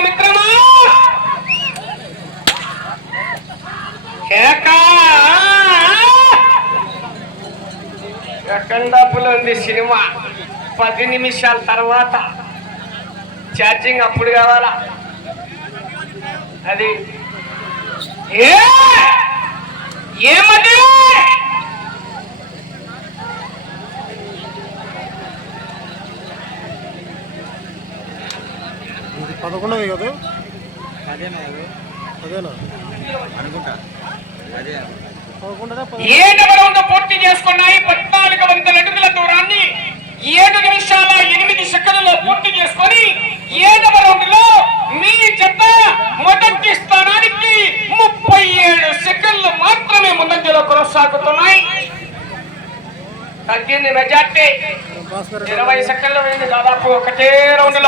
మిత్రమా? ఎకండాపులో ఉంది సినిమా పది నిమిషాల తర్వాత ఛార్జింగ్ అప్పుడు కావాలా? అది ఏ? ఏమది పదకొండవి కదా? అదేనా అది? అదేనా అనుకుంటా. అదే పదకొండదా ఏడవ రౌండ్ పూర్తి చేసుకున్నాయి పద్నాలుగు వందల అడుగుల దూరాన్ని ఏడు నిమిషాల ఎనిమిది సెకండ్లలో పూర్తి చేసుకొని ఏడవ రౌండ్లో మీ జత మొదటి స్థానానికి ముప్పై ఏడు సెకండ్లు మాత్రమే ముందంజలో కొనసాగుతున్నాయి. తగ్గింది మెజార్టీ. ఇరవై సెకండ్లు దాదాపు ఒకటే రౌండ్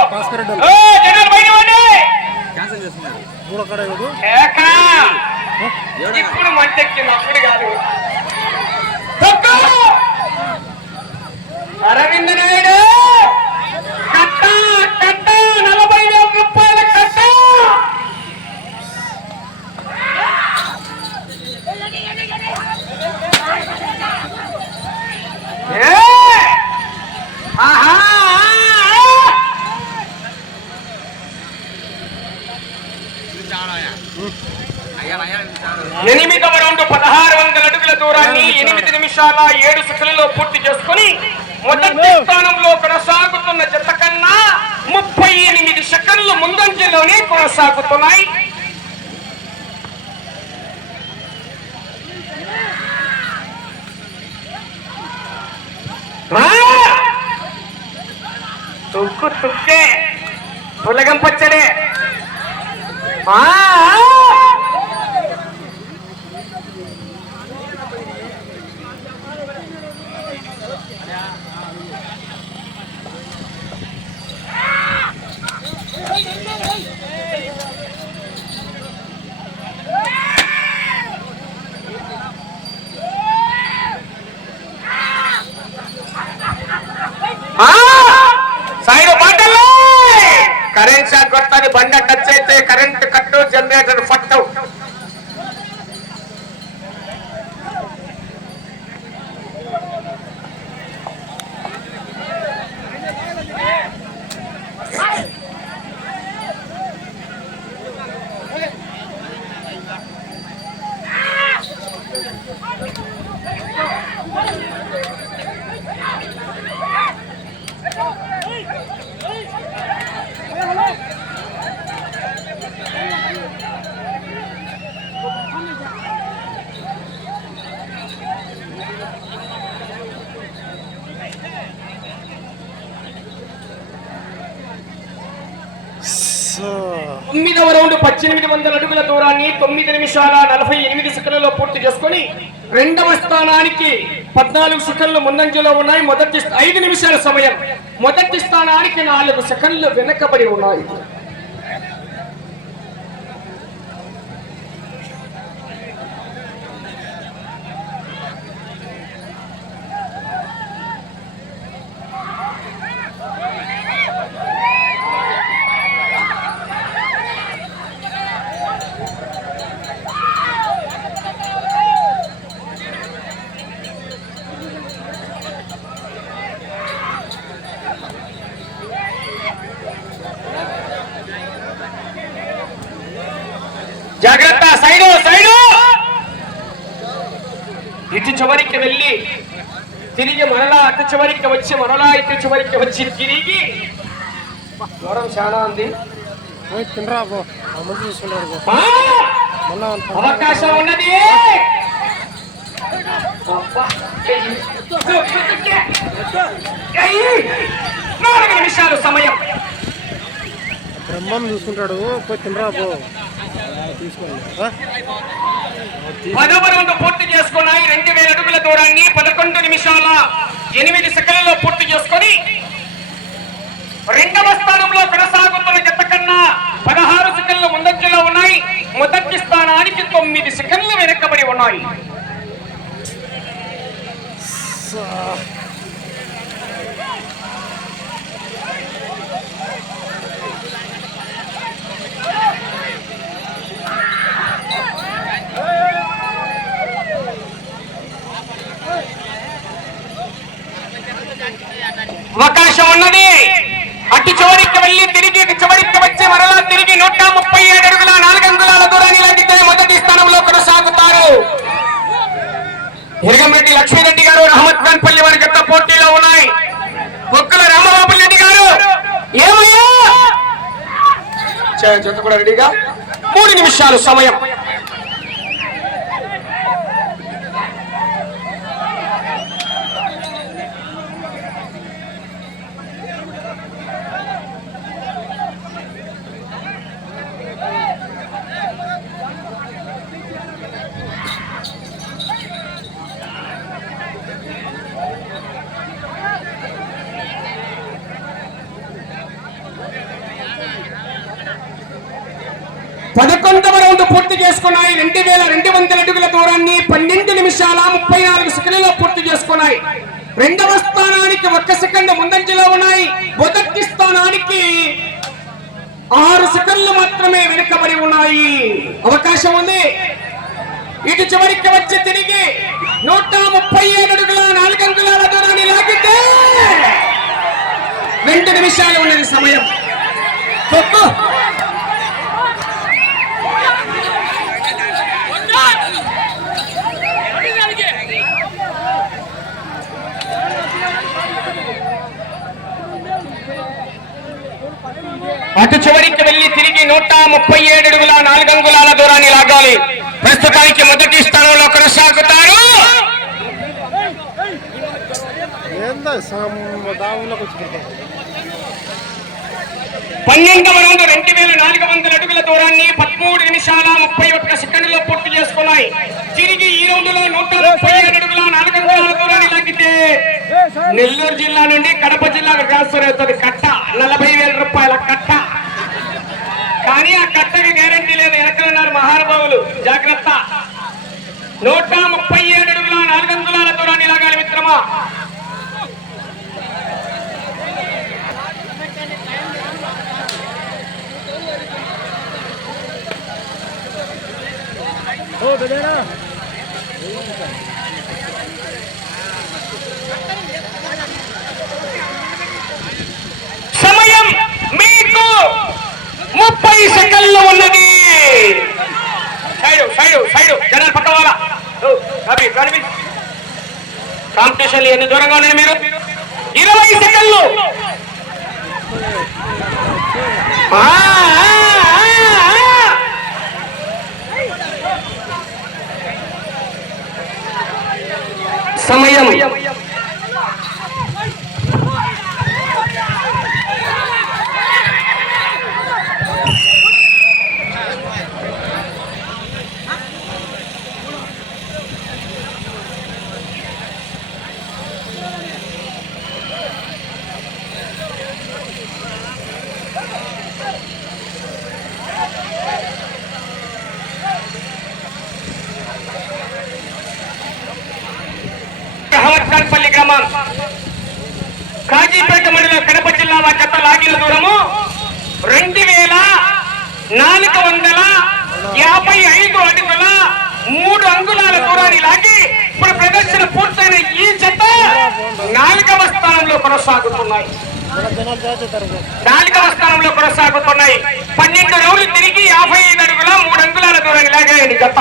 క్యాన్సిల్ చేస్తున్నారు. మూడో కడ కదా ఏకా. ఎవడా? ఇప్పుడు కాదు! అరవింద్ నాయుడు కట్ట కట్ట నలభై వేల రూపాయల కట్ట ఏ! ఆహా! అయ్యా అయ్యా చాలు ఎనిమిదవ రౌండ్ పదహారు వందల అడుగుల దూరాన్ని ఎనిమిది నిమిషాల ఏడు సెకండ్లలో పూర్తి చేసుకుని మొదటి స్థానంలో కొనసాగుతున్న జత కన్నా ముప్పై ఎనిమిది సెకండ్లు ముందంజలోనే కొనసాగుతున్నాయి! తుక్కు తుక్కే పులగం పచ్చడే! ఆ! కరెంట్ షాక్ కొట్టని బండ టచ్ అయితే కరెంట్ కట్టు జనరేటర్ ఫట్టు. తొమ్మిదవ రౌండ్ పద్దెనిమిది వందల అడుగుల దూరాన్ని తొమ్మిది నిమిషాల నలభై ఎనిమిది సెకండ్లలో పూర్తి చేసుకొని రెండవ స్థానానికి పద్నాలుగు సెకండ్లు ముందంజలో ఉన్నాయి. మొదటి ఐదు నిమిషాల సమయం. మొదటి స్థానానికి నాలుగు సెకండ్లు వెనకబడి ఉన్నాయి. ఇటు చివరికి వెళ్ళి తిరిగి మరలా అటు చివరికి వచ్చి మరలా ఇటు చివరికి వచ్చి తిరిగి దూరం చాలా ఉంది. అవకాశం ఉన్నది! నాలుగు నిమిషాలు సమయం. బ్రహ్మం చూసుకుంటాడు. పోయి తినరా? పదవ రౌండ్ పూర్తి చేసుకున్నాయి రెండు వేల అడుగుల దూరాన్ని పదకొండు నిమిషాల ఎనిమిది సెకండ్లలో పూర్తి చేసుకొని రెండవ స్థానంలో కొనసాగుతున్న జత కన్నా పదహారు సెకండ్లు ముందంజలో ఉన్నాయి. మొదటి స్థానానికి తొమ్మిది సెకండ్లు వెనకబడి ఉన్నాయి అవకాశం ఉన్నది. అటు చివరికి వెళ్ళి తిరిగి చివరికి వచ్చి మరలా తిరిగి నూట ముప్పై ఏడు అడుగుల నాలుగు అంగుళాల దూరాన్ని లాగితే మొదటి స్థానంలో కొనసాగుతారు. ఇరగంరెడ్డి లక్ష్మీరెడ్డి గారు రహమత్ ఖాన్ పల్లి వారి గత పోటీలో ఉన్నాయి. ఒక్కల రామబాబు రెడ్డి గారు ఏమయ్యా? చే- చేత కూడా రెడీగా? మూడు నిమిషాలు సమయం. పదకొండవ రౌండ్ పూర్తి చేసుకున్నాయి. రెండు వేల రెండు వందల అడుగుల దూరాన్ని పన్నెండు నిమిషాల ముప్పై నాలుగు సెకండ్లలో పూర్తి చేసుకున్నాయి. రెండవ స్థానానికి ఒక్క సెకండ్ ముందంజలో ఉన్నాయి. మొదటి స్థానానికి ఆరు సెకండ్లు మాత్రమే వెనుకబడి ఉన్నాయి. అవకాశం ఉంది. ఇటు చివరికి వచ్చి తిరిగి నూట ముప్పై ఏడు అడుగుల నాలుగు అంగుళాల దూరాన్ని లాగితే రెండు నిమిషాలు ఉన్నది సమయం తొక్కు అటు చివరికి వెళ్ళి తిరిగి నూట ముప్పై ఏడు అడుగుల నాలుగు అంగుళాల దూరాన్ని లాగాలి. ప్రస్తుతానికి మొదటి స్థానంలో కొనసాగుతారు. పన్నెండవ రౌండ్ రెండు వేల నాలుగు వందల అడుగుల దూరాన్ని పదమూడు నిమిషాల ముప్పై ఒక్క సెకండ్లో పూర్తి చేసుకున్నాయి. తిరిగి ఈ రౌండ్లో నూట ముప్పై ఏడు అడుగుల నాలుగు అంగుళాల దూరాన్ని లాగితే నెల్లూరు జిల్లా నుండి కడప జిల్లాకు ట్రాన్స్ఫర్ అవుతుంది కట్ట నలభై వేల రూపాయల కట్ట. కానీ ఆ కట్టకి గ్యారంటీ లేదు. వెనకలున్నారు మహానుభావులు. జాగ్రత్త. నూట ముప్పై ఏడు అడుగుల నాలుగు అంగుళాల దూరాన్ని ఇలాగాలి మిత్రమా? ఓ బెదేనా సమయం మీకు ముప్పై సెకండ్లు ఉన్నది సైడు సైడు సైడు జనాలు పక్క వాళ్ళ కాంపిటీషన్ ఎన్ని దూరంగా ఉన్నాయి మీరు? ఇరవై సెకండ్లు. సమయం. జిల్లా దూరము రెండు వేల నాలుగు వందల యాభై ఐదు అడుగుల మూడు అంగుళాల దూరాన్ని లాగి ఇప్పుడు ప్రదర్శన పూర్తయిన ఈ జత నాలుగవ స్థానంలో కొనసాగుతున్నాయి. నాలుగవ స్థానంలో కొనసాగుతున్నాయి. పన్నెండు రోజులు తిరిగి యాభై ఐదు అడుగుల మూడు అంగుళాల దూరాన్ని లాగాయని జత.